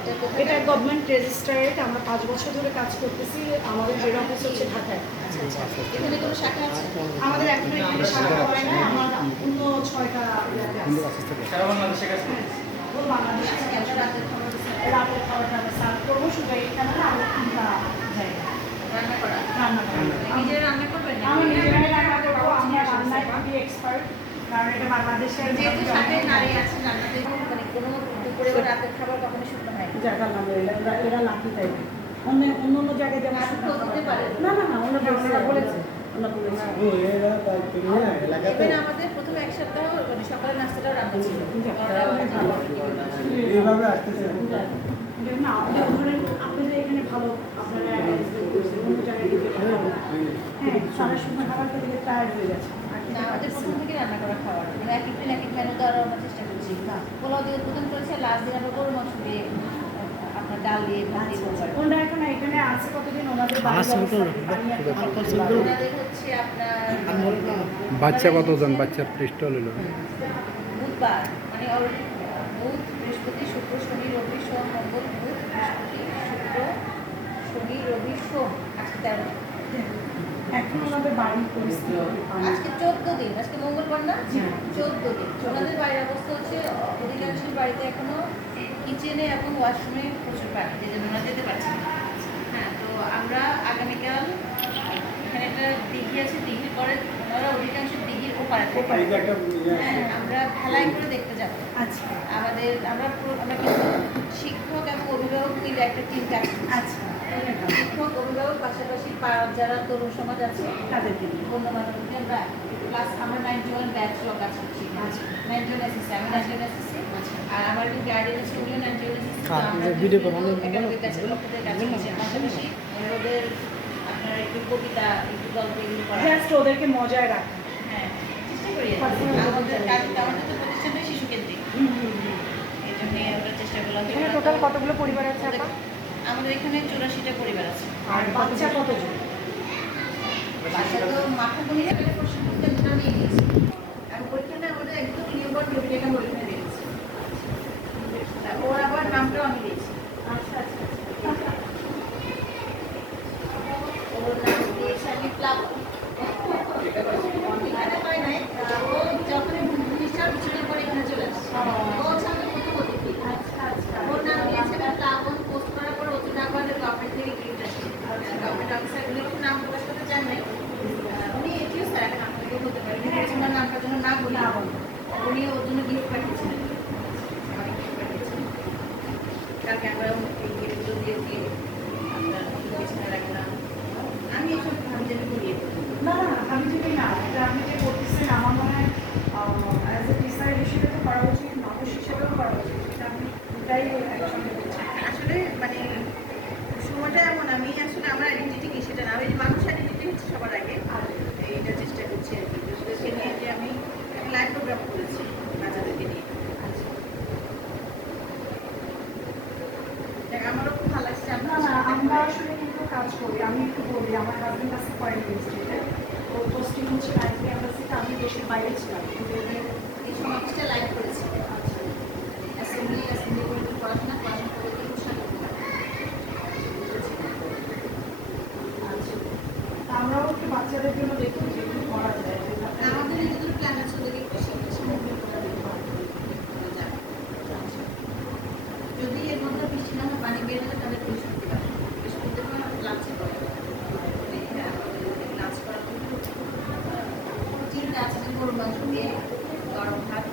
এটা কোথায়? গভর্নমেন্ট রেজিস্ট্রারেড আমরা পাঁচ বছর ধরে কাজ করতেছি আমাদের হেড অফিস হচ্ছে ঢাকায়। আচ্ছা আচ্ছা এখানে কোনো শাখা আছে? আমাদের এখন এখানে শাখা হয় না আমার অন্য ছয়টা ইয়াতে আছে। সারা বাংলাদেশে কাজ করি। ওর বাংলাদেশে আচ্ছা, কেন রাতের খাবার রাতের খাবারটা আমরা সার্ভ করব শুধু এখানে না আমরা তিনটা জায়গা রান্না করা? রান্না করি। নিজের রান্না করবেন না আমি নিজেরাই রান্না করব আমরা রান্নায় খুবই এক্সপার্ট কারণ এটা বাংলাদেশের যেহেতু সাথে নারী আছেন রান্নাতে মানে কোনো দুপুরে বা রাতের খাবার কখনো শুকনো হয় না। জায়গা নামে এরা এরা লাকি টাইপ অন্য অন্য অন্য জায়গায় যেমন কেউ দিতে পারে? না না না অন্য ওরা বলেছে। ওরা বলেছে ও এরা দায়িত্ব নিয়ে এলাকাতে Even আমাদের প্রথম এক সপ্তাহ সকালের নাস্তাটাও রান্না ছিল। এইভাবে আসতেছে। না আপনাদের এখানে ভালো আপনারা। হ্যাঁ সারা সময় খাবারটা দিলে টায়ার্ড হয়ে যাচ্ছে আর না, আমাদের প্রথম থেকে রান্না করা খাবার মানে এক এক দিন এক এক মেনু দেওয়ার আমরা চেষ্টা করছি। পোলাও দিয়ে উদ্বোধন করেছি লাস্ট দিন গরু মাংস দিয়ে আপনার ডাল দিয়ে ভাত দিয়ে ওনারা এখন এখানে আছে কতদিন? ওনাদের ওনাদের হচ্ছে আপনার বাচ্চা কতজন? বাচ্চার পৃষ্ঠ হলো। বুধবার মানে বুধ বৃহস্পতি শুক্র শনি রবি সোম মঙ্গল বুধ বৃহস্পতি শুক্র শনি রবি সোম। আজকে তেরো। এখন ওনাদের বাড়ির পরিস্থিতি আজকে চোদ্দ দিন আজকে মঙ্গলবার না? চোদ্দ দিন। ওনাদের বাড়ির অবস্থা হচ্ছে অধিকাংশ বাড়িতে এখনও কিচেনে এবং ওয়াশরুমে প্রচুর পানি যে জন্য ওরা যেতে পারছে হ্যাঁ তো আমরা আগামীকাল এখানে একটা দিঘি আছে দিঘির পরে ওনারা অধিকাংশ দিঘির ওপারে ইয়ে হ্যাঁ আমরা খেলায় করে দেখতে যাব। আচ্ছা। আমাদের আমরা আমরা কিন্তু শিক্ষক এবং অভিভাবক মিলে একটা টিম কাজ আচ্ছা। শিক্ষক অভিভাবক পাশাপাশি যারা তরুণ সমাজ আছে তাদেরকে নিয়ে। আমরা প্লাস আমরা নাইনটি ওয়ান ব্যাচ লোক ওয়ান আমি ওয়ান আর আমার যে আছে ওয়ান হ্যাঁ, একাডেমিক পাশাপাশি ওদের আপনার একটু কবিতা একটু গল্প এগুলো করা। জাস্ট ওদেরকে মজায় রাখা। হ্যাঁ চেষ্টা করি আমাদের কাজ আমাদের তো প্রতিষ্ঠানটাই শিশু কেন্দ্রিক এই জন্য আমরা চেষ্টা করলাম এখানে টোটাল কতগুলো পরিবার আছে আমাদের এখানে চুরাশিটা পরিবার আছে। আর বাচ্চা কতজন? বাচ্চা তো মাথা নিয়ে নিয়েছি আর পরীক্ষাটা আমাদের একদম দিয়েছি। ওর আবার নামটাও আমি দিয়েছি আচ্ছা আচ্ছা ওর নাম দিয়েছি আমি প্লাবন এখানে হয় নাই আহ, ও যখন মিস্টার কিছুদিন পরে এখানে চলে আসছে ও হচ্ছে আমাদের প্রথম অতিথি আচ্ছা আচ্ছা ওর নাম দিয়েছে আমি প্লাবন পোস্ট করার পর ওকে আবার গভর্নমেন্ট থেকে গিফট আসছে গভর্নমেন্ট অফিসার উনি একটু নাম প্রকাশ করতে চান নাই আহ, উনি এটিও স্যার এখন আপনাকেও বলতে পারেন উনি বলছেন ওনার নামটার জন্য না বলি উনি ওর জন্য গিফট পাঠিয়েছিলেন। কালকে আমরা এই গিফটগুলো দিয়েছি আপনার বিছানা রাখলাম। আমি এসব যে আমি করিয়ে না না আমি যদি না। এটা আপনি যে করতেছেন আমার মনে হয় অ্যাজ এ টিচার হিসেবে তো করা উচিত মানুষ হিসেবেও করা উচিত। এটা আপনি দুটাই একসঙ্গে আসলে মানে সময়টা এমন আমি আসলে আমার আইডেন্টিটি কি সেটা না আমি মানুষ আইডেন্টিটি হচ্ছে সবার আগে আর এইটা চেষ্টা করছি আর কি ওদেরকে নিয়ে যে আমি লাইভ প্রোগ্রাম করেছি বাচ্চাদেরকে নিয়ে দেখ, আমারও খুব ভালো লাগছে না আপনার না সাথে আমরা দেখা করে। আসলে কিন্তু কাজ করি, আমি একটু বলি, আমার হাজবেন্ড আছে ফরেন ইন্ডাস্ট্রিতে তো। পোস্টিং হচ্ছে লাইফ এম্বাসিতে আমি দেশের বাইরে ছিলাম। অ্যাসেম্বলি পড়াশোনা পড়াশোনা আমরাও একটু বাচ্চাদের জন্য দেখি যে কি করা যায় যে তাতে- আমাদের নিজেদের প্ল্যান আছে ওদেরকে একটু সামনে সামনে করে দেবো। যাক। যদি এর মধ্যে বৃষ্টি না হয় পানি বের হলে তাহলে বৃহস্পতিবার বৃহস্পতিবার লাঞ্চে করে হ্যাঁ আমাদের লাঞ্চ করার জন্য চিন্তা দিয়ে গরম ভাত